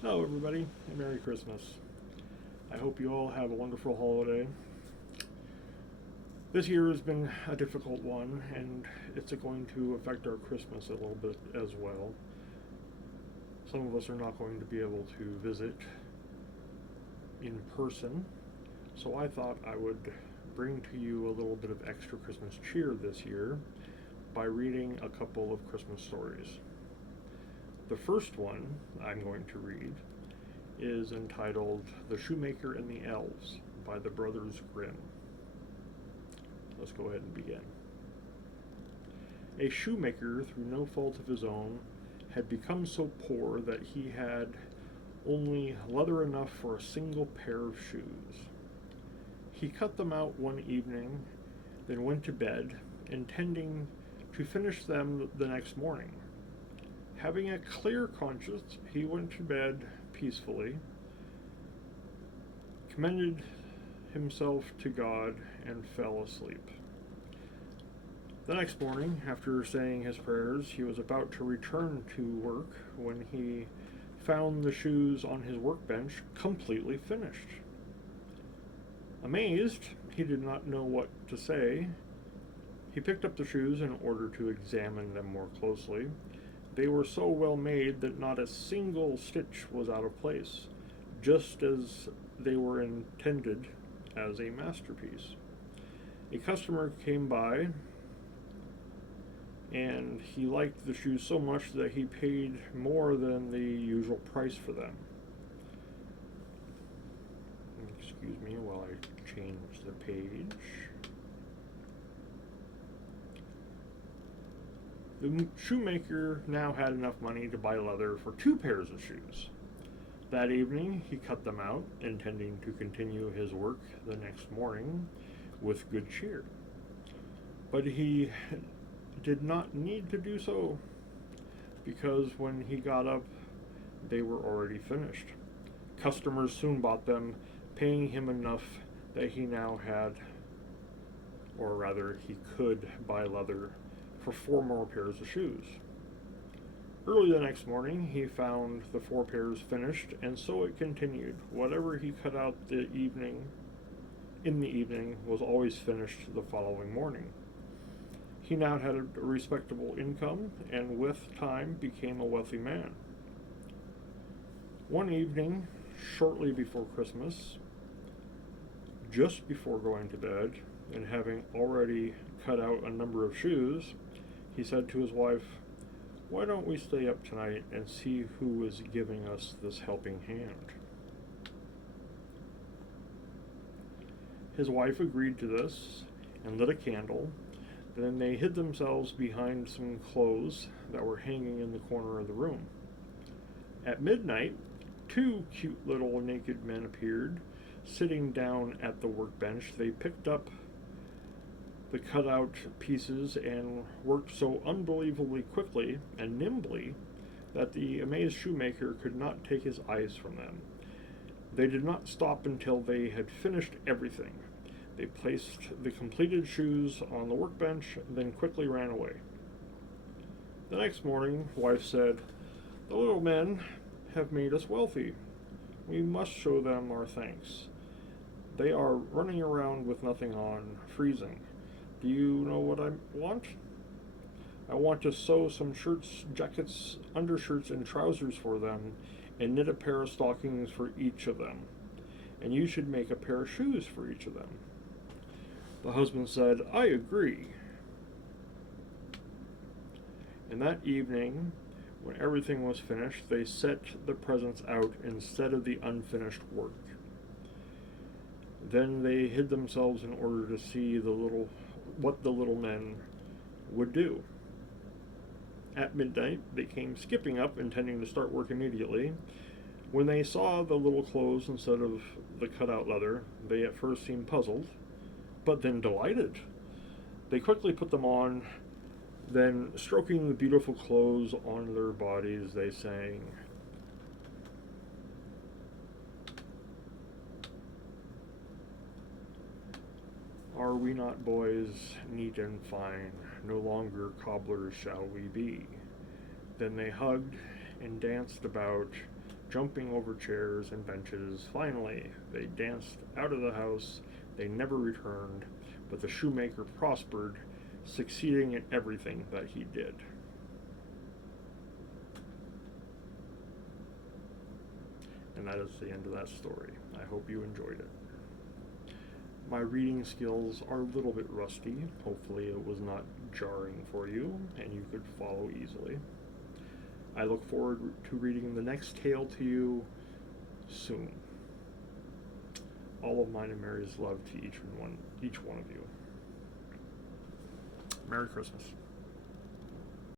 Hello, everybody, and Merry Christmas. I hope you all have a wonderful holiday. This year has been a difficult one, and it's going to affect our Christmas a little bit as well. Some of us are not going to be able to visit in person, so I thought I would bring to you a little bit of extra Christmas cheer this year by reading a couple of Christmas stories. The first one I'm going to read is entitled The Shoemaker and the Elves by the Brothers Grimm. Let's go ahead and begin. A shoemaker, through no fault of his own, had become so poor that he had only leather enough for a single pair of shoes. He cut them out one evening, then went to bed, intending to finish them the next morning. Having a clear conscience, he went to bed peacefully, commended himself to God, and fell asleep. The next morning, after saying his prayers, he was about to return to work when he found the shoes on his workbench completely finished. Amazed, he did not know what to say. He picked up the shoes in order to examine them more closely. They were so well made that not a single stitch was out of place, just as they were intended as a masterpiece. A customer came by, and he liked the shoes so much that he paid more than the usual price for them. Excuse me while I change the page. The shoemaker now had enough money to buy leather for 2 pairs of shoes. That evening he cut them out, intending to continue his work the next morning with good cheer. But he did not need to do so, because when he got up, they were already finished. Customers soon bought them, paying him enough that he now had, or rather, he could buy leather for 4 more pairs of shoes. Early the next morning, he found the 4 pairs finished, and so it continued. Whatever he cut out in the evening was always finished the following morning. He now had a respectable income, and with time became a wealthy man. One evening, shortly before Christmas, just before going to bed, and having already cut out a number of shoes, he said to his wife, "Why don't we stay up tonight and see who is giving us this helping hand?" His wife agreed to this and lit a candle. Then they hid themselves behind some clothes that were hanging in the corner of the room. At midnight, 2 cute little naked men appeared, sitting down at the workbench. They picked up the cutout pieces and worked so unbelievably quickly and nimbly that the amazed shoemaker could not take his eyes from them. They did not stop until they had finished everything. They placed the completed shoes on the workbench, then quickly ran away. The next morning, wife said, "The little men have made us wealthy. We must show them our thanks. They are running around with nothing on, freezing. Do you know what I want? I want to sew some shirts, jackets, undershirts, and trousers for them, and knit a pair of stockings for each of them. And you should make a pair of shoes for each of them." The husband said, "I agree." And that evening, when everything was finished, they set the presents out instead of the unfinished work. Then they hid themselves in order to see what the little men would do. At midnight, they came skipping up, intending to start work immediately. When they saw the little clothes instead of the cut-out leather, they at first seemed puzzled, but then delighted. They quickly put them on, then, stroking the beautiful clothes on their bodies, they sang, "Are we not boys, neat and fine? No longer cobblers shall we be." Then they hugged and danced about, jumping over chairs and benches. Finally, they danced out of the house. They never returned, but the shoemaker prospered, succeeding in everything that he did. And that is the end of that story. I hope you enjoyed it. My reading skills are a little bit rusty. Hopefully it was not jarring for you and you could follow easily. I look forward to reading the next tale to you soon. All of mine and Mary's love to each one of you. Merry Christmas.